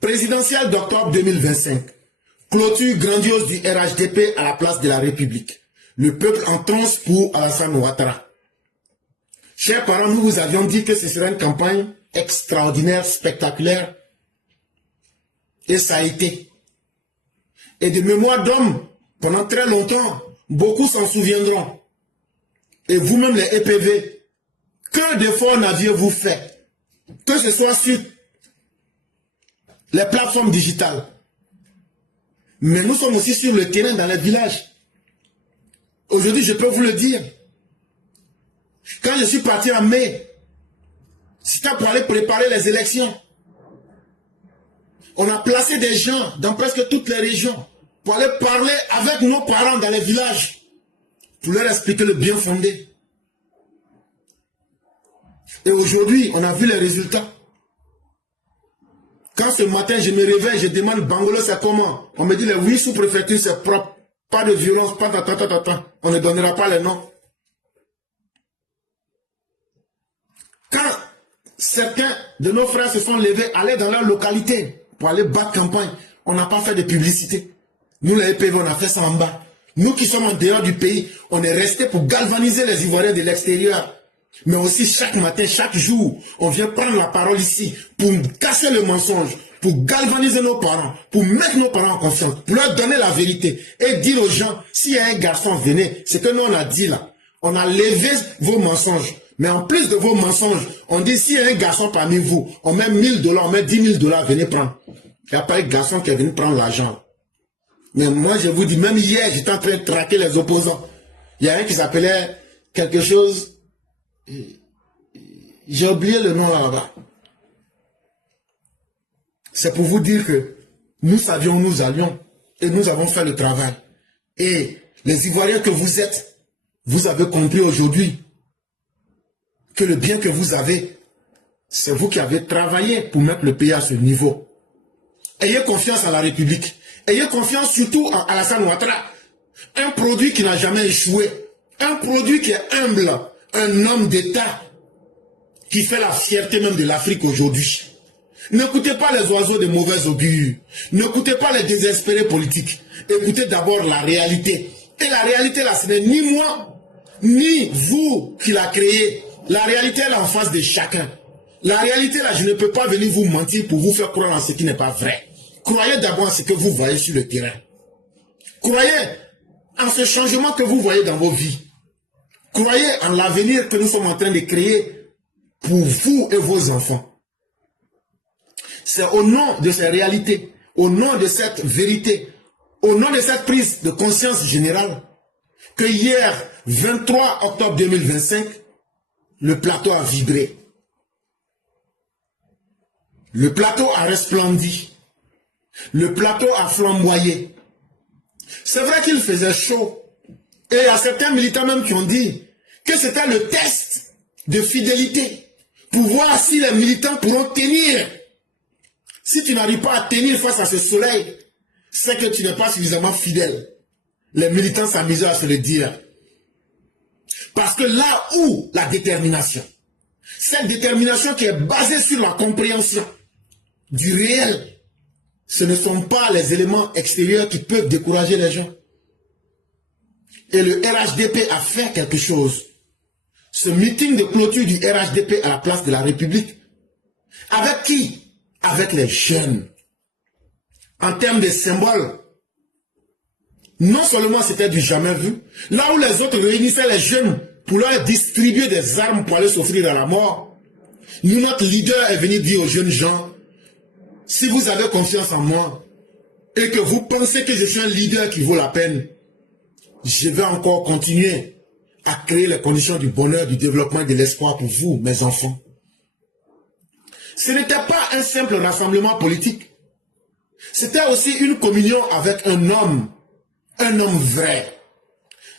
Présidentielle d'octobre 2025. Clôture grandiose du RHDP à la place de la République. Le peuple en transe pour Alassane Ouattara. Chers parents, nous vous avions dit que ce serait une campagne extraordinaire, spectaculaire. Et ça a été. Et de mémoire d'homme, pendant très longtemps, beaucoup s'en souviendront. Et vous-même les EPV, que d'efforts n'aviez-vous fait? Que ce soit sur les plateformes digitales. Mais nous sommes aussi sur le terrain dans les villages. Aujourd'hui, je peux vous le dire. Quand je suis parti en mai, c'était pour aller préparer les élections. On a placé des gens dans presque toutes les régions pour aller parler avec nos parents dans les villages, pour leur expliquer le bien fondé. Et aujourd'hui, on a vu les résultats. Quand ce matin, je me réveille, je demande Bangolo, c'est comment? On me dit les 8 sous-préfectures, c'est propre. Pas de violence, pas d'attente. On ne donnera pas les noms. Quand certains de nos frères se sont levés, aller dans leur localité pour aller battre campagne, on n'a pas fait de publicité. Nous, les EPV, on a fait ça en bas. Nous qui sommes en dehors du pays, on est restés pour galvaniser les Ivoiriens de l'extérieur. Mais aussi chaque matin, chaque jour, on vient prendre la parole ici pour casser le mensonge, pour galvaniser nos parents, pour mettre nos parents en confiance, pour leur donner la vérité et dire aux gens, s'il y a un garçon, venez. C'est que nous, on a dit là. On a levé vos mensonges. Mais en plus de vos mensonges, on dit, s'il y a un garçon parmi vous, on met 1000 $, on met 10 000 $, venez prendre. Il n'y a pas un garçon qui est venu prendre l'argent. Mais moi, je vous dis, même hier, j'étais en train de traquer les opposants. Il y a un qui s'appelait quelque chose... J'ai oublié le nom là-bas. C'est pour vous dire que nous savions où nous allions et nous avons fait le travail. Et les Ivoiriens que vous êtes, vous avez compris aujourd'hui que le bien que vous avez, c'est vous qui avez travaillé pour mettre le pays à ce niveau. Ayez confiance en la République. Ayez confiance surtout en Alassane Ouattara. Un produit qui n'a jamais échoué. Un produit qui est humble. Un homme d'État qui fait la fierté même de l'Afrique aujourd'hui. N'écoutez pas les oiseaux de mauvais augure. N'écoutez pas les désespérés politiques. Écoutez d'abord la réalité. Et la réalité là, ce n'est ni moi, ni vous qui l'a créé. La réalité est là en face de chacun. La réalité là, je ne peux pas venir vous mentir pour vous faire croire en ce qui n'est pas vrai. Croyez d'abord en ce que vous voyez sur le terrain. Croyez en ce changement que vous voyez dans vos vies. Croyez en l'avenir que nous sommes en train de créer pour vous et vos enfants. C'est au nom de ces réalités, au nom de cette vérité, au nom de cette prise de conscience générale, que hier, 23 octobre 2025, le plateau a vibré. Le plateau a resplendi. Le plateau a flamboyé. C'est vrai qu'il faisait chaud. Et il y a certains militants même qui ont dit que c'était le test de fidélité pour voir si les militants pourront tenir. Si tu n'arrives pas à tenir face à ce soleil, c'est que tu n'es pas suffisamment fidèle. Les militants s'amusaient à se le dire. Parce que là où la détermination, cette détermination qui est basée sur la compréhension du réel, ce ne sont pas les éléments extérieurs qui peuvent décourager les gens. Et le RHDP a fait quelque chose. Ce meeting de clôture du RHDP à la place de la République. Avec qui? Avec les jeunes. En termes de symboles, non seulement c'était du jamais vu, là où les autres réunissaient les jeunes pour leur distribuer des armes pour aller s'offrir à la mort, nous, notre leader est venu dire aux jeunes gens, si vous avez confiance en moi et que vous pensez que je suis un leader qui vaut la peine, je vais encore continuer à créer les conditions du bonheur, du développement et de l'espoir pour vous, mes enfants. Ce n'était pas un simple rassemblement politique. C'était aussi une communion avec un homme vrai.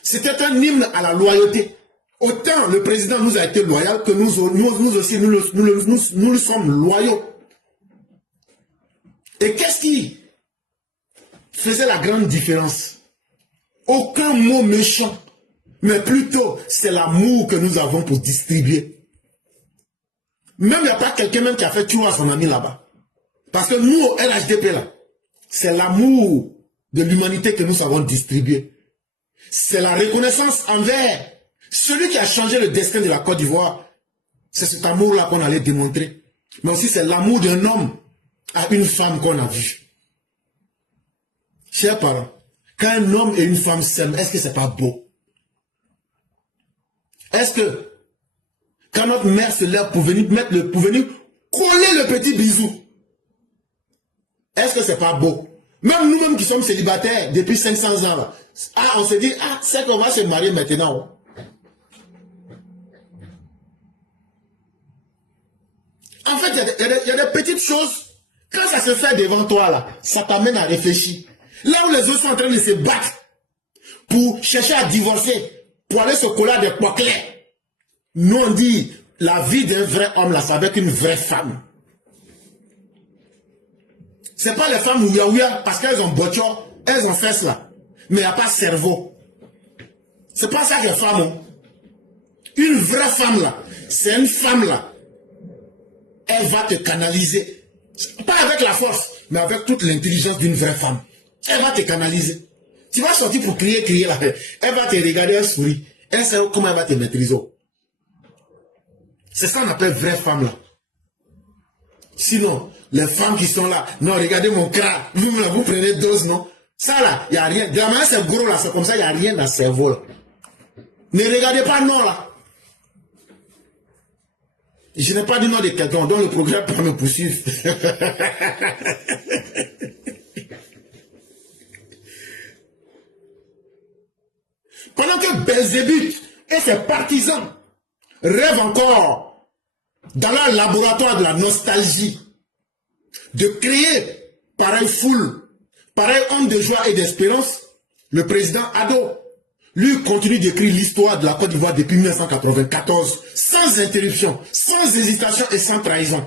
C'était un hymne à la loyauté. Autant le président nous a été loyal que nous aussi, nous sommes loyaux. Et qu'est-ce qui faisait la grande différence? Aucun mot méchant, mais plutôt c'est l'amour que nous avons pour distribuer. Même il n'y a pas quelqu'un même qui a fait tuer à son ami là-bas. Parce que nous, au RHDP, là, c'est l'amour de l'humanité que nous savons distribuer. C'est la reconnaissance envers celui qui a changé le destin de la Côte d'Ivoire. C'est cet amour-là qu'on allait démontrer. Mais aussi, c'est l'amour d'un homme à une femme qu'on a vue. Chers parents, quand un homme et une femme s'aiment, est-ce que c'est pas beau? Est-ce que, quand notre mère se lève pour venir coller le petit bisou, est-ce que c'est pas beau? Même nous-mêmes qui sommes célibataires depuis 500 ans, là, on se dit, c'est qu'on va se marier maintenant. En fait, il y a des petites choses, quand ça se fait devant toi, là, ça t'amène à réfléchir. Là où les autres sont en train de se battre pour chercher à divorcer, pour aller se coller à des poids-clés, nous on dit, la vie d'un vrai homme, là, c'est avec une vraie femme. C'est pas les femmes ouïa parce qu'elles ont botchor, elles ont fait cela. Mais il n'y a pas cerveau. C'est pas ça que les femmes ont. Une vraie femme là, c'est une femme là. Elle va te canaliser. Pas avec la force, mais avec toute l'intelligence d'une vraie femme. Elle va te canaliser. Tu vas sortir pour crier là. Elle va te regarder, elle sourit. Elle sait comment elle va te maîtriser. C'est ça qu'on appelle vraie femme là. Sinon, les femmes qui sont là, non, regardez mon crâne, vous prenez dose, non? Ça là, il n'y a rien. De la manière c'est gros là, c'est comme ça, il n'y a rien dans le cerveau là. Ne regardez pas non là. Je n'ai pas dit nom de quelqu'un, donc le programme peut me poursuivre. Pendant que Belzébuth et ses partisans rêvent encore dans leur laboratoire de la nostalgie, de créer pareille foule, pareil homme de joie et d'espérance, le président Ado, lui, continue d'écrire l'histoire de la Côte d'Ivoire depuis 1994, sans interruption, sans hésitation et sans trahison.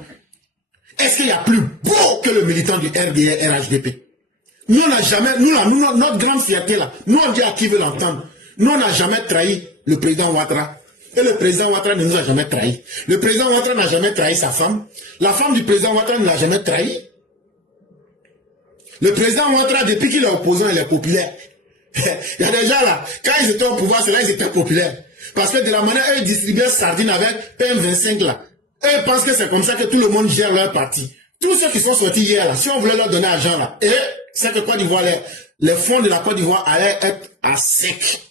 Est-ce qu'il y a plus beau que le militant du RDR RHDP? Nous, on n'a jamais, notre grande fierté là, nous on dit à qui veut l'entendre, nous on n'a jamais trahi le président Ouattara. Et le président Ouattara ne nous a jamais trahi. Le président Ouattara n'a jamais trahi sa femme. La femme du président Ouattara ne l'a jamais trahi. Le président Ouattara, depuis qu'il est opposant, il est populaire. Il y a des gens là, quand ils étaient au pouvoir, c'est là qu'ils étaient populaires. Parce que de la manière, ils distribuaient sardines avec PM25 là. Eux pensent que c'est comme ça que tout le monde gère leur parti. Tous ceux qui sont sortis hier là, si on voulait leur donner l'argent là, et c'est que Côte d'Ivoire, les fonds de la Côte d'Ivoire allaient être à sec.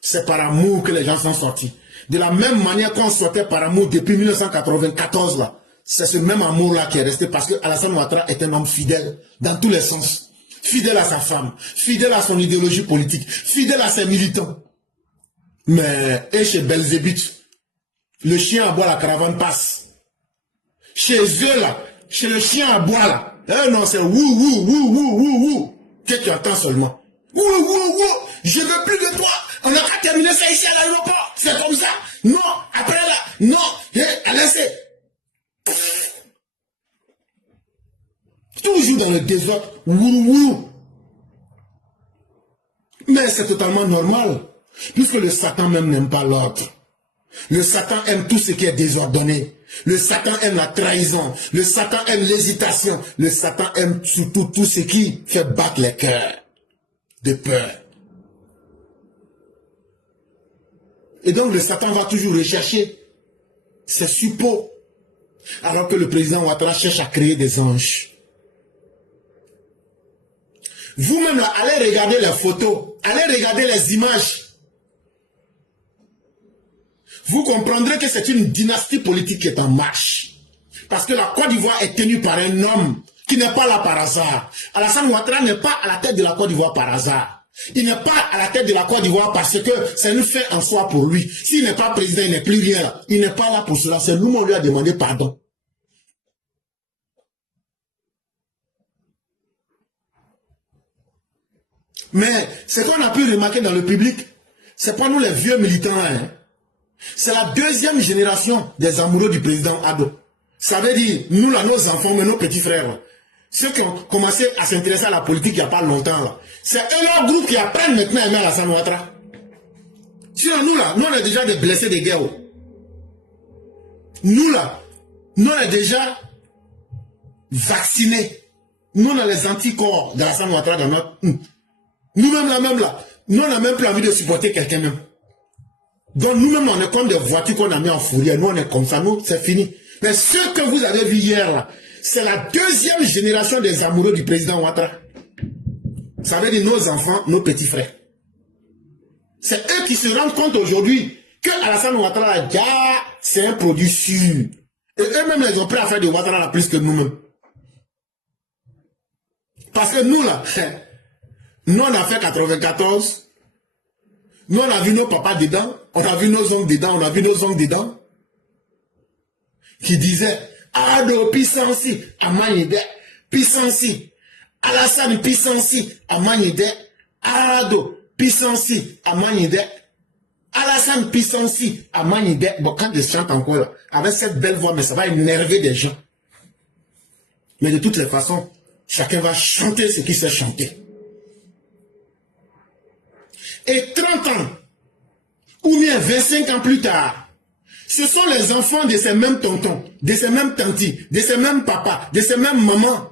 C'est par amour que les gens sont sortis. De la même manière qu'on sortait par amour depuis 1994 là, c'est ce même amour là qui est resté parce que Alassane Ouattara est un homme fidèle dans tous les sens. Fidèle à sa femme, fidèle à son idéologie politique, fidèle à ses militants. Mais, et chez Belzébuth, le chien à bois, la caravane passe. Chez eux là, chez le chien à bois là, non, c'est wou, wou, wou, wou, wou, wou, que tu entends seulement. Wou, wou, wou, je veux plus de toi, on a qu'à terminer ça ici à l'aéroport, c'est comme ça. Non, après là, non, laissez. Toujours dans le désordre, wou. Mais c'est totalement normal, puisque le Satan même n'aime pas l'ordre. Le Satan aime tout ce qui est désordonné. Le Satan aime la trahison. Le Satan aime l'hésitation. Le Satan aime surtout tout ce qui fait battre les cœurs de peur. Et donc le Satan va toujours rechercher ses suppôts, alors que le président Ouattara cherche à créer des anges. Vous-même là, allez regarder les photos, allez regarder les images. Vous comprendrez que c'est une dynastie politique qui est en marche. Parce que la Côte d'Ivoire est tenue par un homme qui n'est pas là par hasard. Alassane Ouattara n'est pas à la tête de la Côte d'Ivoire par hasard. Il n'est pas à la tête de la Côte d'Ivoire parce que c'est une fin en soi pour lui. S'il n'est pas président, il n'est plus rien là. Il n'est pas là pour cela. C'est nous, on lui a demandé pardon. Mais ce qu'on a pu remarquer dans le public, c'est pas nous les vieux militants. Hein. C'est la deuxième génération des amoureux du président Ado. Ça veut dire, nous là, nos enfants, mais nos petits frères, là, ceux qui ont commencé à s'intéresser à la politique il n'y a pas longtemps, c'est eux leur groupe qui apprennent maintenant à aimer Alassane Ouattara. Sinon, nous là, nous on est déjà des blessés de guerre. Nous là, nous on est déjà vaccinés. Nous, on a les anticorps d'Alassane Ouattara dans notre... Nous-mêmes, là, nous, on n'a même plus envie de supporter quelqu'un même. Donc, nous-mêmes, on est comme des voitures qu'on a mis en fourrière. Nous, on est comme ça. Nous, c'est fini. Mais ce que vous avez vu hier, là, c'est la deuxième génération des amoureux du président Ouattara. Ça veut dire nos enfants, nos petits frères. C'est eux qui se rendent compte aujourd'hui que Alassane Ouattara, c'est un produit sûr. Et eux-mêmes, ils ont prêt à faire de Ouattara là plus que nous-mêmes. Parce que nous, là, nous, on a fait 94. Nous, on a vu nos papas dedans. On a vu nos oncles dedans. On a vu nos oncles dedans. Qui disaient, Ado, Pissansi, Amanyede, Pissansi, Alassane, Pissansi, Amanyede, Ado, Pissansi, Amanyede, Alassane, Pissansi, Amanyede. Bon, quand je chante encore là, avec cette belle voix, mais ça va énerver des gens. Mais de toutes les façons, chacun va chanter ce qu'il sait chanter. Et 30 ans, ou bien 25 ans plus tard, ce sont les enfants de ces mêmes tontons, de ces mêmes tantis, de ces mêmes papas, de ces mêmes mamans.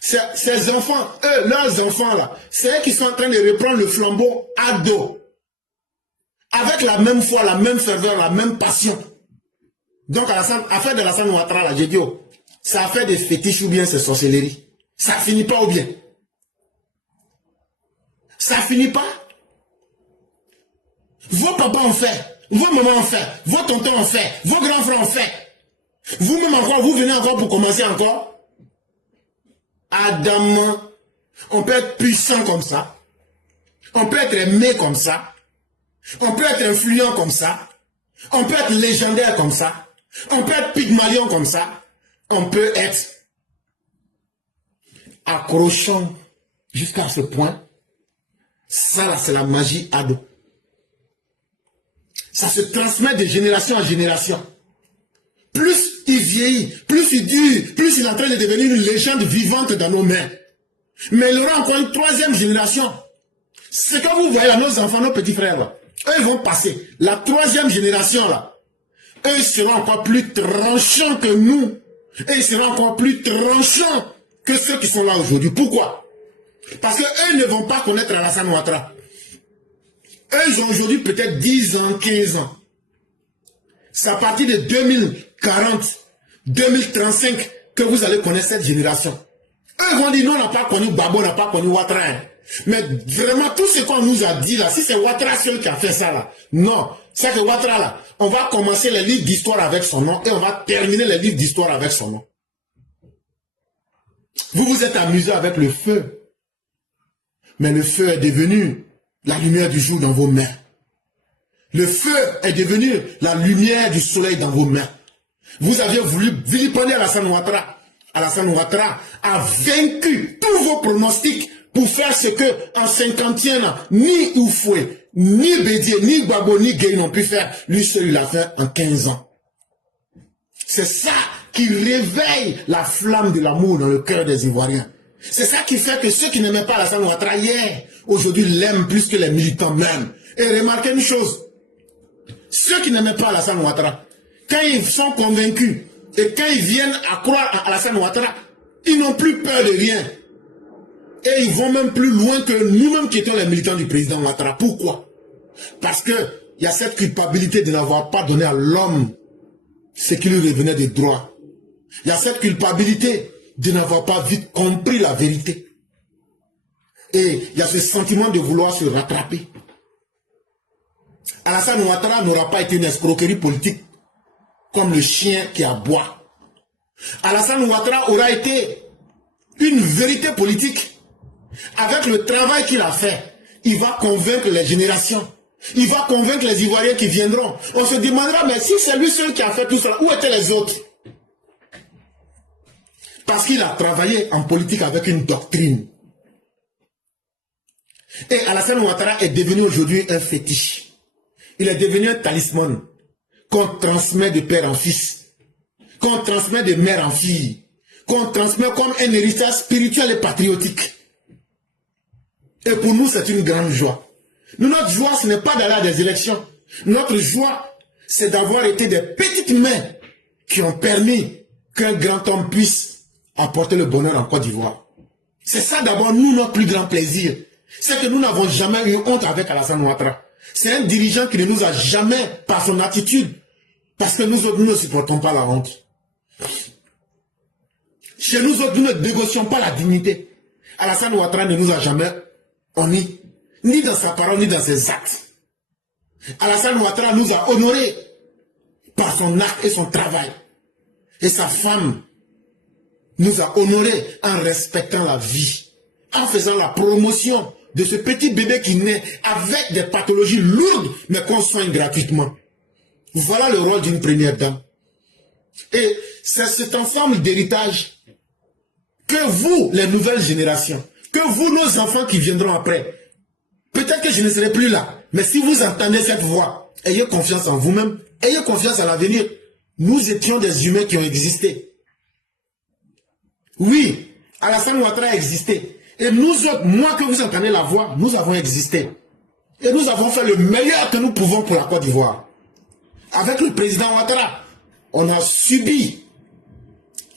Ces enfants, eux, leurs enfants là, c'est eux qui sont en train de reprendre le flambeau à dos. Avec la même foi, la même ferveur, la même passion. Donc, affaire de Alassane Ouattara, là, j'ai dit, oh, ça a fait des fétiches ou bien c'est sorcellerie. Ça finit pas ou bien. Ça finit pas. Vos papas ont fait, vos mamans ont fait, vos tontons ont fait, vos grands frères ont fait. Vous-même encore, vous venez encore pour commencer encore. Adam, on peut être puissant comme ça. On peut être aimé comme ça. On peut être influent comme ça. On peut être légendaire comme ça. On peut être Pygmalion comme ça. On peut être accrochant jusqu'à ce point. Ça là, c'est la magie ado. Ça se transmet de génération en génération. Plus il vieillit, plus il dure, plus il est en train de devenir une légende vivante dans nos mains. Mais il y aura encore une troisième génération. Ce que vous voyez là, nos enfants, nos petits frères, là, eux ils vont passer. La troisième génération, là, eux ils seront encore plus tranchants que nous. Et ils seront encore plus tranchants que ceux qui sont là aujourd'hui. Pourquoi? Parce qu'eux ne vont pas connaître Alassane Ouattara. Eux, ils ont aujourd'hui peut-être 10 ans, 15 ans. C'est à partir de 2040, 2035 que vous allez connaître cette génération. Eux vont dire, non, on n'a pas connu Babo, on n'a pas connu Ouattara. Mais vraiment, tout ce qu'on nous a dit là, si c'est Ouattara seul qui a fait ça là, non. C'est que Ouattara là, on va commencer les livres d'histoire avec son nom et on va terminer les livres d'histoire avec son nom. Vous vous êtes amusé avec le feu. Mais le feu est devenu la lumière du jour dans vos mains. Le feu est devenu la lumière du soleil dans vos mains. Vous aviez voulu vilipender Alassane Ouattara. Alassane Ouattara a vaincu tous vos pronostics pour faire ce que en 50e ans, ni Oufoué, ni Bédié, ni Babo, ni Gueye n'ont pu faire. Lui seul, il l'a fait en 15 ans. C'est ça qui réveille la flamme de l'amour dans le cœur des Ivoiriens. C'est ça qui fait que ceux qui n'aimaient pas Alassane Ouattara hier, aujourd'hui l'aiment plus que les militants même. Et remarquez une chose, ceux qui n'aimaient pas Alassane Ouattara, quand ils sont convaincus et quand ils viennent à croire à Alassane Ouattara, ils n'ont plus peur de rien. Et ils vont même plus loin que nous-mêmes qui étions les militants du président Ouattara. Pourquoi? Parce qu'il y a cette culpabilité de n'avoir pas donné à l'homme ce qui lui revenait de droit. Il y a cette culpabilité de n'avoir pas vite compris la vérité. Et il y a ce sentiment de vouloir se rattraper. Alassane Ouattara n'aura pas été une escroquerie politique comme le chien qui aboie. Alassane Ouattara aura été une vérité politique. Avec le travail qu'il a fait, il va convaincre les générations. Il va convaincre les Ivoiriens qui viendront. On se demandera, mais si c'est lui seul qui a fait tout cela, où étaient les autres? Parce qu'il a travaillé en politique avec une doctrine. Et Alassane Ouattara est devenu aujourd'hui un fétiche. Il est devenu un talisman qu'on transmet de père en fils, qu'on transmet de mère en fille, qu'on transmet comme un héritage spirituel et patriotique. Et pour nous, c'est une grande joie. Notre joie, ce n'est pas d'aller à des élections. Notre joie, c'est d'avoir été des petites mains qui ont permis qu'un grand homme puisse apporter le bonheur en Côte d'Ivoire. C'est ça d'abord, nous, notre plus grand plaisir. C'est que nous n'avons jamais eu honte avec Alassane Ouattara. C'est un dirigeant qui ne nous a jamais, par son attitude, parce que nous autres, nous ne supportons pas la honte. Chez nous autres, nous ne négocions pas la dignité. Alassane Ouattara ne nous a jamais honni, ni dans sa parole, ni dans ses actes. Alassane Ouattara nous a honorés par son acte et son travail. Et sa femme nous a honorés en respectant la vie, en faisant la promotion de ce petit bébé qui naît avec des pathologies lourdes, mais qu'on soigne gratuitement. Voilà le rôle d'une première dame. Et c'est cet ensemble d'héritage que vous, les nouvelles générations, que vous, nos enfants qui viendront après, peut-être que je ne serai plus là, mais si vous entendez cette voix, ayez confiance en vous-même, ayez confiance à l'avenir. Nous étions des humains qui ont existé. Oui, Alassane Ouattara a existé. Et nous autres, moi que vous entendez la voix, nous avons existé. Et nous avons fait le meilleur que nous pouvons pour la Côte d'Ivoire. Avec le président Ouattara, on a subi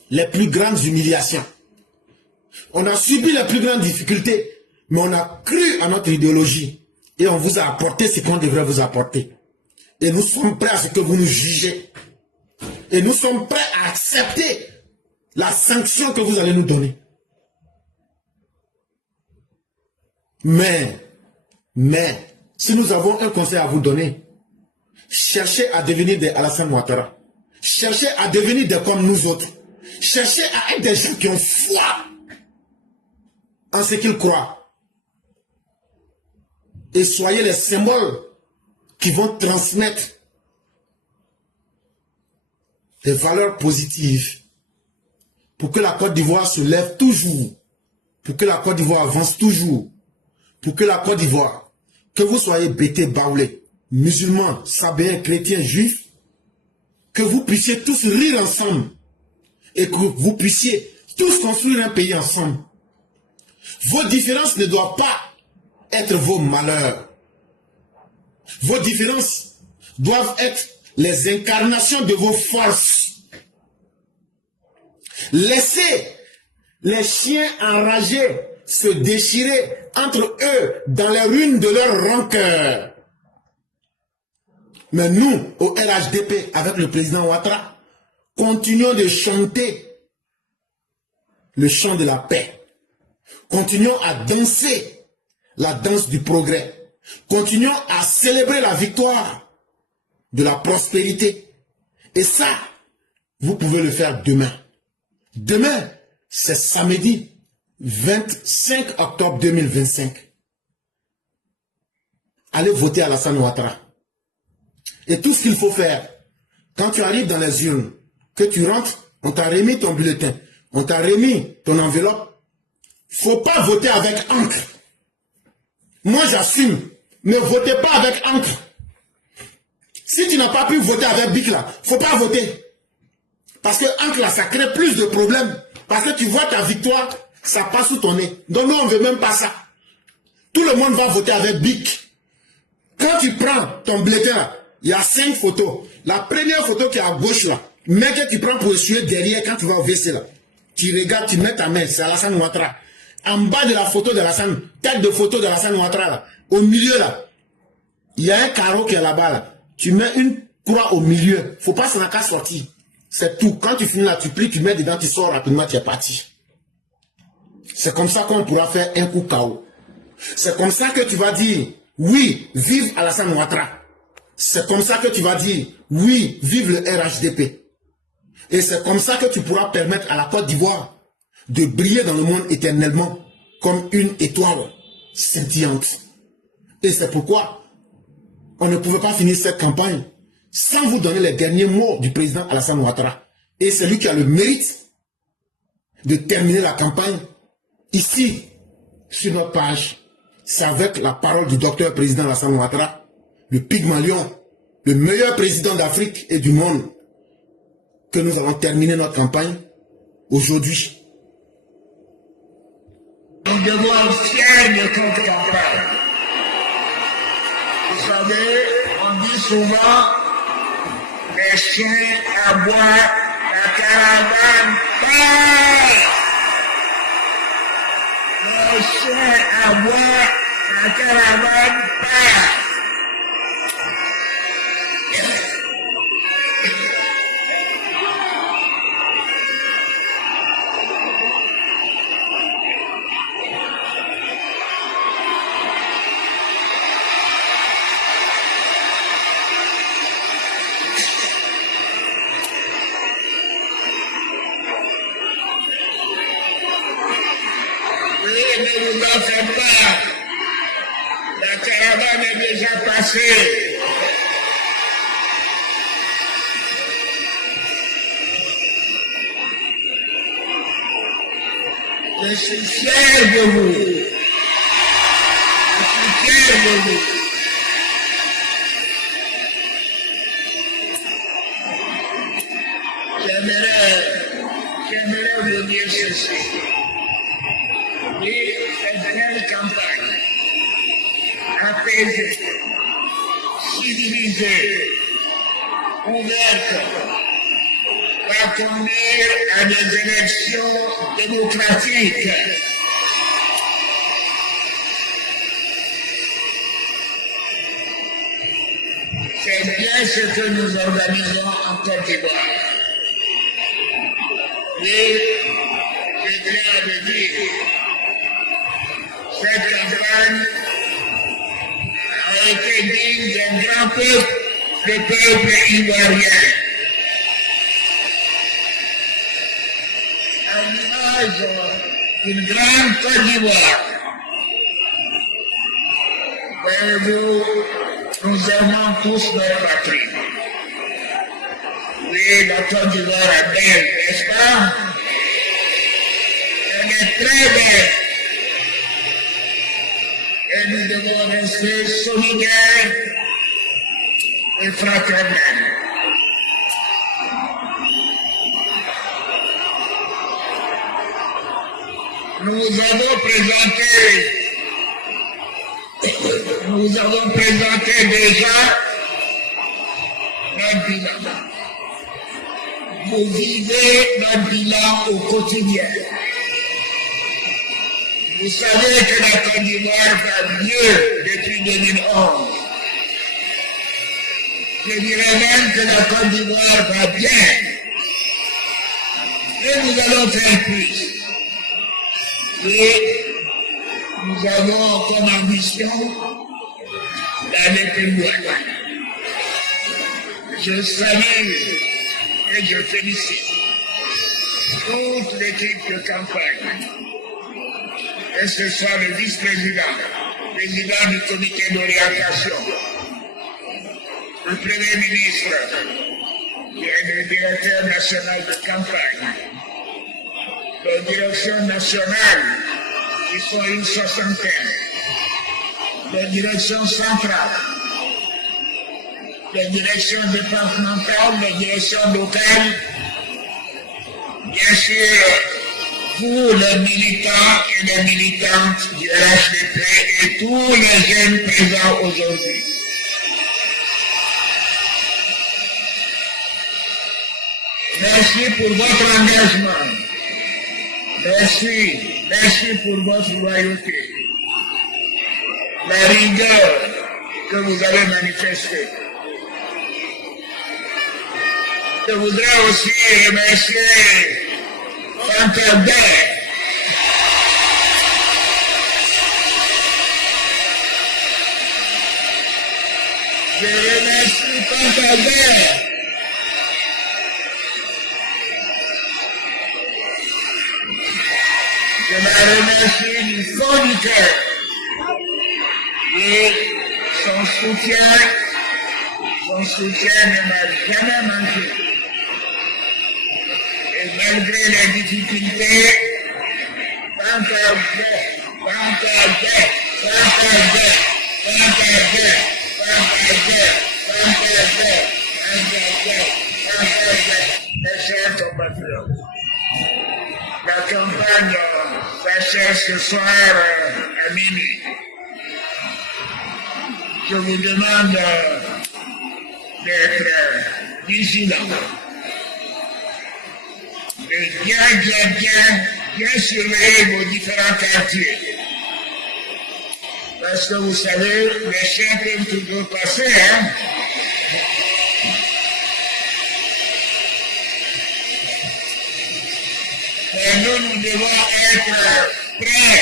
les plus grandes humiliations. On a subi les plus grandes difficultés. Mais on a cru à notre idéologie. Et on vous a apporté ce qu'on devrait vous apporter. Et nous sommes prêts à ce que vous nous jugez. Et nous sommes prêts à accepter la sanction que vous allez nous donner. Mais, si nous avons un conseil à vous donner, cherchez à devenir des Alassane Ouattara. Cherchez à devenir des comme nous autres. Cherchez à être des gens qui ont foi en ce qu'ils croient. Et soyez les symboles qui vont transmettre des valeurs positives pour que la Côte d'Ivoire se lève toujours, pour que la Côte d'Ivoire avance toujours, pour que la Côte d'Ivoire, que vous soyez bêtés, baoulés, musulmans, sabéens, chrétiens, juifs, que vous puissiez tous rire ensemble et que vous puissiez tous construire un pays ensemble. Vos différences ne doivent pas être vos malheurs. Vos différences doivent être les incarnations de vos forces. Laissez les chiens enragés se déchirer entre eux dans les ruines de leur rancœur. Mais nous, au RHDP, avec le président Ouattara, continuons de chanter le chant de la paix. Continuons à danser la danse du progrès. Continuons à célébrer la victoire de la prospérité. Et ça, vous pouvez le faire demain. Demain, c'est samedi 25 octobre 2025. Allez voter à Alassane Ouattara. Et tout ce qu'il faut faire, quand tu arrives dans les urnes, que tu rentres, on t'a remis ton bulletin, on t'a remis ton enveloppe, il ne faut pas voter avec encre. Moi j'assume, ne votez pas avec encre. Si tu n'as pas pu voter avec bic là, il ne faut pas voter. Parce que encre là, ça crée plus de problèmes. Parce que tu vois ta victoire, ça passe sous ton nez. Donc nous on ne veut même pas ça. Tout le monde va voter avec bic. Quand tu prends ton bulletin là, il y a 5 photos. La première photo qui est à gauche là, mais que tu prends pour essuyer derrière quand tu vas au WC là. Tu regardes, tu mets ta main, c'est Alassane Ouattara. En bas de la photo d'Alassane, tête de photo d'Alassane Ouattara là, au milieu là, il y a un carreau qui est là-bas là. Tu mets une croix au milieu. Faut pas s'en qu'à sortir. C'est tout. Quand tu finis là, tu plies, tu mets dedans, tu sors rapidement, tu es parti. C'est comme ça qu'on pourra faire un coup KO. C'est comme ça que tu vas dire, oui, vive Alassane Ouattara. C'est comme ça que tu vas dire, oui, vive le RHDP. Et c'est comme ça que tu pourras permettre à la Côte d'Ivoire de briller dans le monde éternellement comme une étoile scintillante. Et c'est pourquoi on ne pouvait pas finir cette campagne sans vous donner les derniers mots du président Alassane Ouattara. Et c'est lui qui a le mérite de terminer la campagne ici, sur notre page. C'est avec la parole du docteur président Alassane Ouattara, le Pygmalion, le meilleur président d'Afrique et du monde, que nous allons terminer notre campagne aujourd'hui. Nous devons être fiers de notre campagne. Vous savez, on dit souvent, les chiens aboient, la caravane part. Le chien aboie, la caravane part. Ne vous en faites pas. La caravane est déjà passée. Je suis fier de vous. Je suis fier de vous. J'aimerais vous dire ceci. Oui, cette belle campagne, apaisée, civilisée, ouverte, va conduire à des élections démocratiques. C'est bien ce que nous organisons en Côte d'Ivoire. Et je tiens à le dire, cette campagne a été digne d'un grand peuple, le peuple ivoirien. À l'image d'une grande Côte d'Ivoire. Nous aimons tous notre patrie. Oui, la Côte d'Ivoire est belle, n'est-ce pas? Elle est très belle. Et nous devons rester solidaires et fraternels. Nous avons présenté déjà notre bilan. Vous vivez notre bilan au quotidien. Vous savez que la Côte d'Ivoire va mieux depuis 2011. Je dirais même que la Côte d'Ivoire va bien. Et nous allons faire plus. Et nous avons comme ambition d'aller plus loin. Je salue et je félicite toute l'équipe de campagne, que ce soit le vice-président, président du comité d'orientation, le premier ministre, qui est le directeur national de campagne, la direction nationale, qui sont une soixantaine, la direction centrale, les directions départementales, les directions locales, bien sûr, vous les militants et les militantes du RHDP et tous les jeunes présents aujourd'hui. Merci pour votre engagement. Merci pour votre loyauté. La rigueur que vous avez manifestée. Je voudrais aussi remercier Fantabert. Je remercie Fantabert. Je la remercie du fond du cœur. Et son soutien ne m'a jamais manqué. Et malgré les difficultés, mes chers compatriotes, la campagne s'achève ce soir à minuit. Je vous demande d'être vigilants. bien surveiller vos différents quartiers. Parce que vous savez, les chiens peuvent toujours passer, hein. Et nous devons être prêts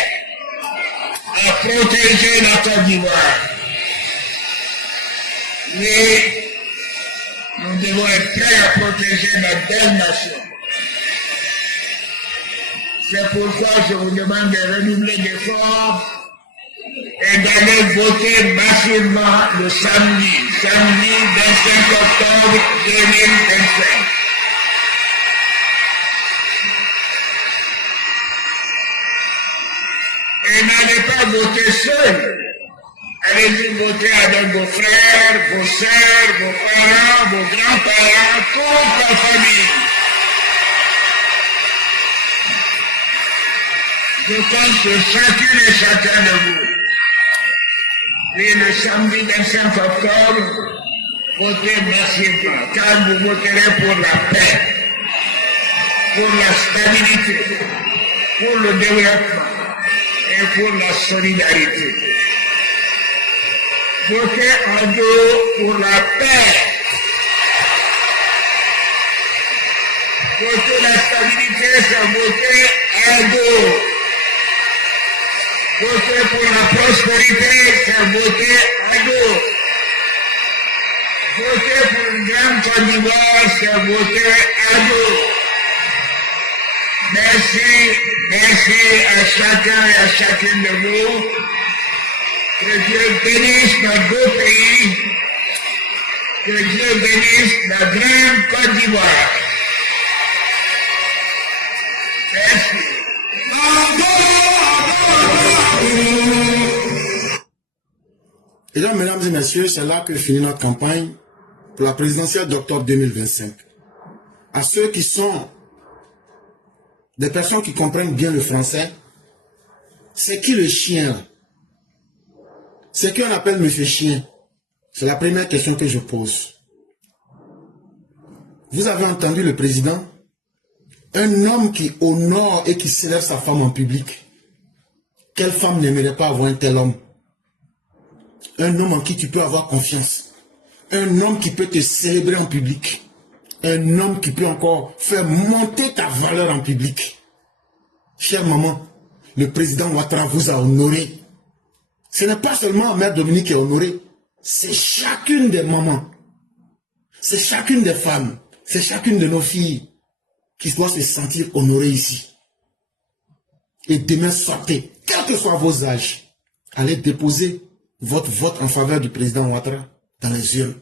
à protéger la Côte d'Ivoire. Oui, nous devons être prêts à protéger notre belle nation. C'est pourquoi je vous demande de redoubler d'efforts et d'aller voter massivement le samedi 25 octobre 2025. Et n'allez pas voter seul. Allez-y voter avec vos frères, vos sœurs, vos parents, vos grands-parents, toute la famille. Je compte sur chacune et chacun de vous. Et le samedi 25 octobre, votez massivement, car vous voterez pour la paix, pour la stabilité, pour le développement et pour la solidarité. Votez en deux pour la paix. Voter la stabilité, c'est voter en deux. Voter pour la prospérité, c'est voter en deux. Voter pour une grande Côte d'Ivoire, c'est voter en deux. Merci à chacun et à chacune de vous. Que Dieu bénisse notre beau pays. Que Dieu bénisse la grande Côte d'Ivoire. Merci. Et donc, mesdames et messieurs, c'est là que finit notre campagne pour la présidentielle d'octobre 2025. À ceux qui sont des personnes qui comprennent bien le français, c'est qui le chien? C'est qui on appelle Monsieur Chien? C'est la première question que je pose. Vous avez entendu le président? Un homme qui honore et qui célèbre sa femme en public. Quelle femme n'aimerait pas avoir un tel homme? Un homme en qui tu peux avoir confiance. Un homme qui peut te célébrer en public. Un homme qui peut encore faire monter ta valeur en public. Chère maman, le président Ouattara vous a honoré. Ce n'est pas seulement Mère Dominique qui est honorée. C'est chacune des mamans. C'est chacune des femmes. C'est chacune de nos filles qui doit se sentir honorée ici. Et demain, sortez, quels que soient vos âges, allez déposer votre vote en faveur du président Ouattara dans les urnes.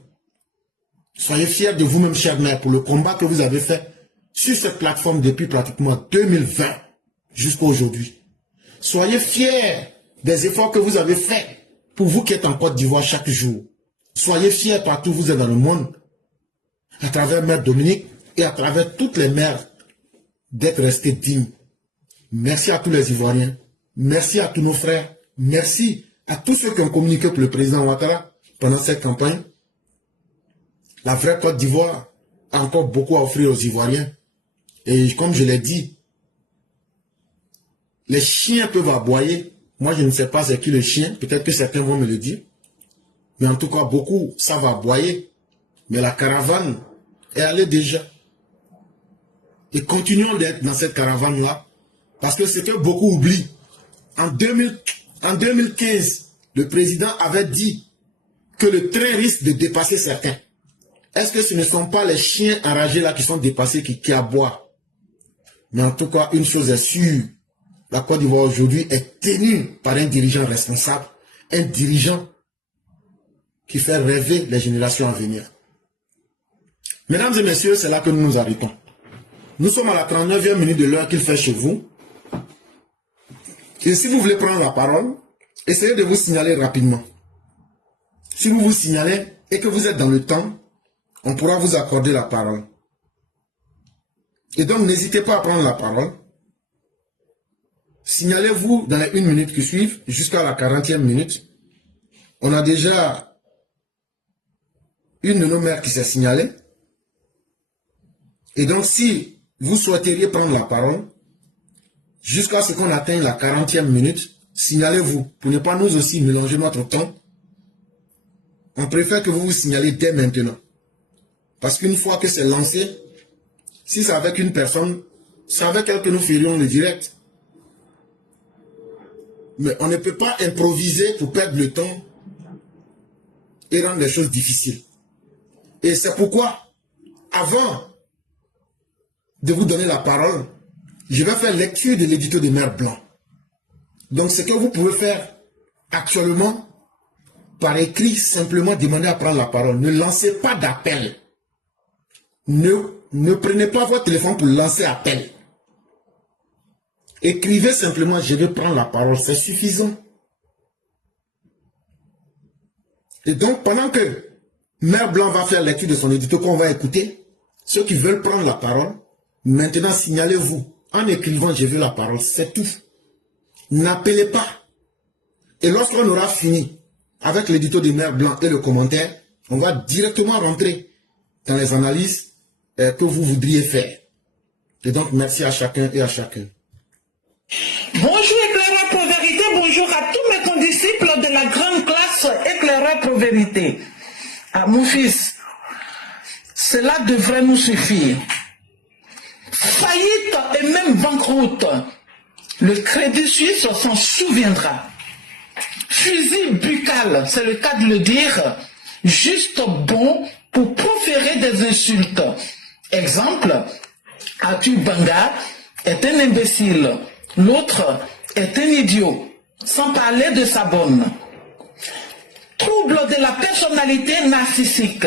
Soyez fiers de vous-même, chère mère, pour le combat que vous avez fait sur cette plateforme depuis pratiquement 2020 jusqu'à aujourd'hui. Soyez fiers des efforts que vous avez faits pour vous qui êtes en Côte d'Ivoire chaque jour. Soyez fiers partout où vous êtes dans le monde, à travers Mère Dominique et à travers toutes les mères, d'être restés dignes. Merci à tous les Ivoiriens. Merci à tous nos frères. Merci à tous ceux qui ont communiqué pour le président Ouattara pendant cette campagne. La vraie Côte d'Ivoire a encore beaucoup à offrir aux Ivoiriens. Et comme je l'ai dit, les chiens peuvent aboyer. Moi, je ne sais pas c'est qui le chien. Peut-être que certains vont me le dire. Mais en tout cas, beaucoup savent aboyer. Mais la caravane est allée déjà. Et continuons d'être dans cette caravane-là. Parce que ce que beaucoup oublient, en 2015, le président avait dit que le train risque de dépasser certains. Est-ce que ce ne sont pas les chiens enragés là qui sont dépassés, qui aboient? Mais en tout cas, une chose est sûre, la Côte d'Ivoire aujourd'hui est tenue par un dirigeant responsable, un dirigeant qui fait rêver les générations à venir. Mesdames et messieurs, c'est là que nous nous arrêtons. Nous sommes à la 39e minute de l'heure qu'il fait chez vous. Et si vous voulez prendre la parole, essayez de vous signaler rapidement. Si vous vous signalez et que vous êtes dans le temps, on pourra vous accorder la parole. Et donc, n'hésitez pas à prendre la parole. Signalez-vous dans les 1 minute qui suivent jusqu'à la 40e minute. On a déjà une de nos mères qui s'est signalée. Et donc, si vous souhaiteriez prendre la parole jusqu'à ce qu'on atteigne la 40e minute. Signalez-vous pour ne pas nous aussi mélanger notre temps. On préfère que vous vous signalez dès maintenant. Parce qu'une fois que c'est lancé, si c'est avec une personne, c'est avec elle que nous ferions le direct. Mais on ne peut pas improviser pour perdre le temps et rendre les choses difficiles. Et c'est pourquoi, avant de vous donner la parole, je vais faire lecture de l'édito de Mère Blanc. Donc ce que vous pouvez faire actuellement, par écrit, simplement demander à prendre la parole. Ne lancez pas d'appel. Ne prenez pas votre téléphone pour lancer appel. Écrivez simplement, je vais prendre la parole, c'est suffisant. Et donc, pendant que Mère Blanc va faire lecture de son édito qu'on va écouter, ceux qui veulent prendre la parole, maintenant signalez-vous. En écrivant, je veux la parole, c'est tout. N'appelez pas. Et lorsqu'on aura fini avec l'édito de Mère Blanc et le commentaire, on va directement rentrer dans les analyses que vous voudriez faire. Et donc, merci à chacun et à chacune. Bonjour éclaireur pour vérité, bonjour à tous mes condisciples de la grande classe éclaireur pour vérité. Ah, mon fils, cela devrait nous suffire. Faillite et même banqueroute, le Crédit Suisse s'en souviendra. Fusil buccal, c'est le cas de le dire, juste bon pour proférer des insultes. Exemple, Arthur Banga est un imbécile, l'autre est un idiot, sans parler de sa bonne. Trouble de la personnalité narcissique.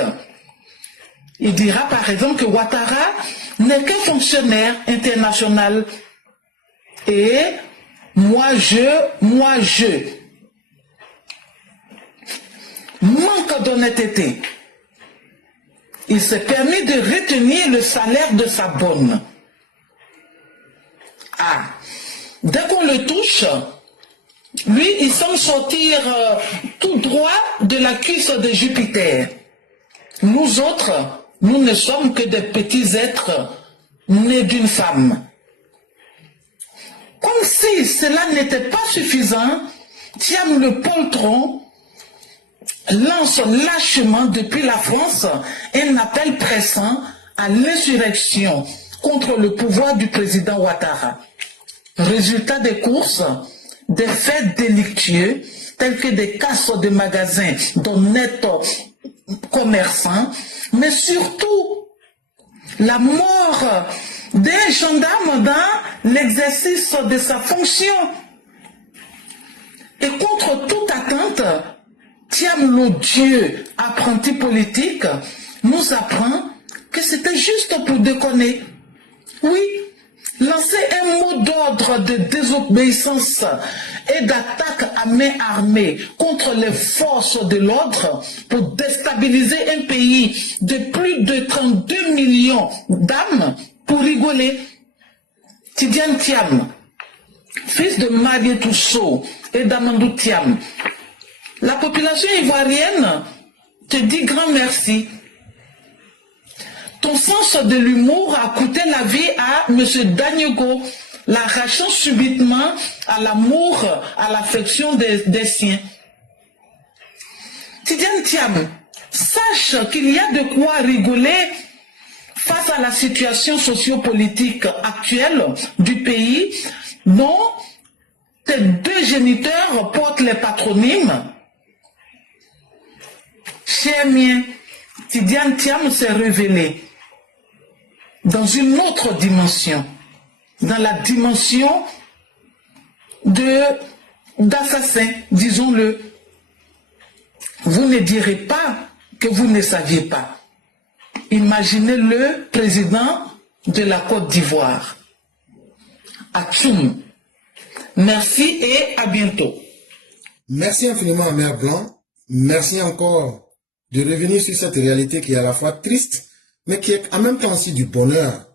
Il dira par exemple que Ouattara n'est qu'un fonctionnaire international et moi je. Manque d'honnêteté. Il s'est permis de retenir le salaire de sa bonne. Ah, dès qu'on le touche, lui, il semble sortir tout droit de la cuisse de Jupiter. Nous autres, nous ne sommes que des petits êtres nés d'une femme. Comme si cela n'était pas suffisant, Thiam le poltron lance lâchement depuis la France un appel pressant à l'insurrection contre le pouvoir du président Ouattara. Résultat des courses, des faits délictueux tels que des casses de magasins d'honnêtes commerçants, mais surtout la mort d'un gendarme dans l'exercice de sa fonction. Et contre toute attente, Thiam l'odieux apprenti politique nous apprend que c'était juste pour déconner. Oui, lancer un mot d'ordre de désobéissance et d'attaque à main armée contre les forces de l'ordre pour déstabiliser un pays de plus de 32 millions d'âmes pour rigoler. Tidiane Thiam, fils de Marie Tousso et d'Amandou Thiam, la population ivoirienne te dit grand merci. Ton sens de l'humour a coûté la vie à M. Dagnego, l'arrachant subitement à l'amour, à l'affection des siens. Tidiane Thiam, sache qu'il y a de quoi rigoler face à la situation sociopolitique actuelle du pays dont tes deux géniteurs portent les patronymes. Cher mien, Tidiane Thiam s'est révélé dans une autre dimension, dans la dimension d'assassin, disons-le. Vous ne direz pas que vous ne saviez pas. Imaginez le président de la Côte d'Ivoire, Atchoum. Merci et à bientôt. Merci infiniment à Mère Blanc. Merci encore de revenir sur cette réalité qui est à la fois triste, mais qui est en même temps aussi du bonheur.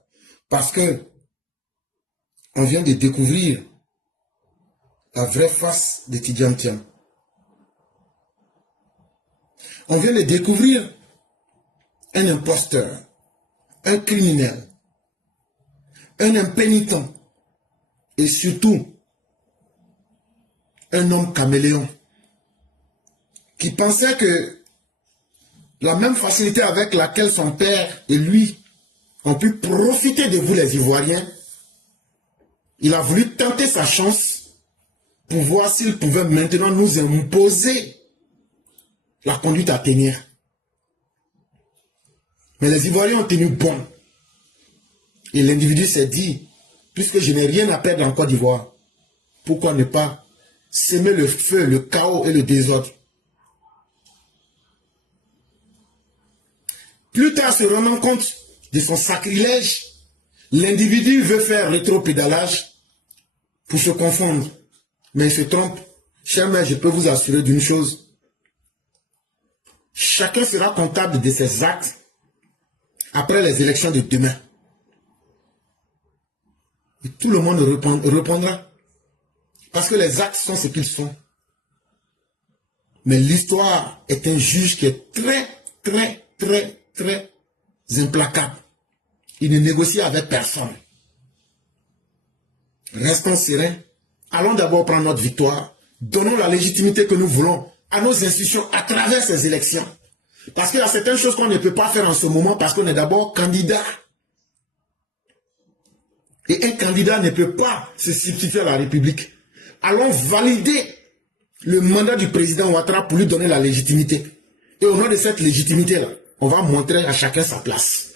Parce que on vient de découvrir la vraie face de Tidiane Thiam. On vient de découvrir un imposteur, un criminel, un impénitent et surtout un homme caméléon qui pensait que la même facilité avec laquelle son père et lui ont pu profiter de vous les Ivoiriens, il a voulu tenter sa chance pour voir s'il pouvait maintenant nous imposer la conduite à tenir. Mais les Ivoiriens ont tenu bon. Et l'individu s'est dit, puisque je n'ai rien à perdre en Côte d'Ivoire, pourquoi ne pas s'aimer le feu, le chaos et le désordre? Plus tard, se rendant compte de son sacrilège, l'individu veut faire rétropédalage pour se confondre. Mais il se trompe. Cher maître, je peux vous assurer d'une chose. Chacun sera comptable de ses actes après les élections de demain. Et tout le monde répondra. Parce que les actes sont ce qu'ils sont. Mais l'histoire est un juge qui est très implacable. Il ne négocie avec personne. Restons sereins. Allons d'abord prendre notre victoire. Donnons la légitimité que nous voulons à nos institutions à travers ces élections. Parce qu'il y a certaines choses qu'on ne peut pas faire en ce moment parce qu'on est d'abord candidat. Et un candidat ne peut pas se substituer à la République. Allons valider le mandat du président Ouattara pour lui donner la légitimité. Et au nom de cette légitimité-là, on va montrer à chacun sa place.